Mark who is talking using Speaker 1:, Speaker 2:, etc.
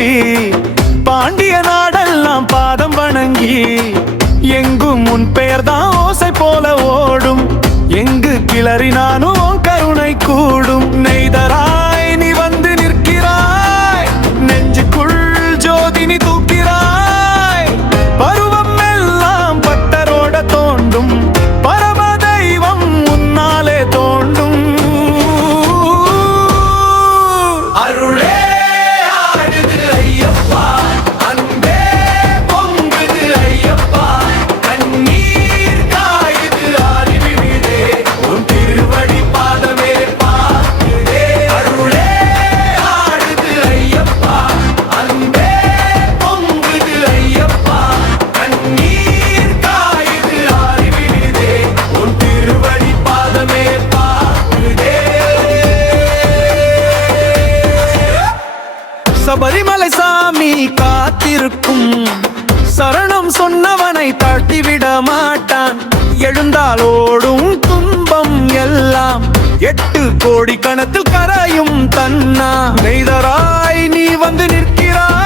Speaker 1: வணங்கி பாண்டிய நாடெல்லாம் பாதம் வணங்கி எங்கும் உன் பெயர் தான் ஓசை போல ஓடும். எங்கு கிளறினானும் உன் கருணை கூடும். சபரிமலை சாமி காத்திருக்கும். சரணம் சொன்னவனை தட்டிவிட மாட்டான். எழுந்தால் ஓடும் துன்பம் எல்லாம். எட்டு கோடி கணத்தில் கரையும் தன்னா நெய்தராய் நீ வந்து நிற்கிறாய்.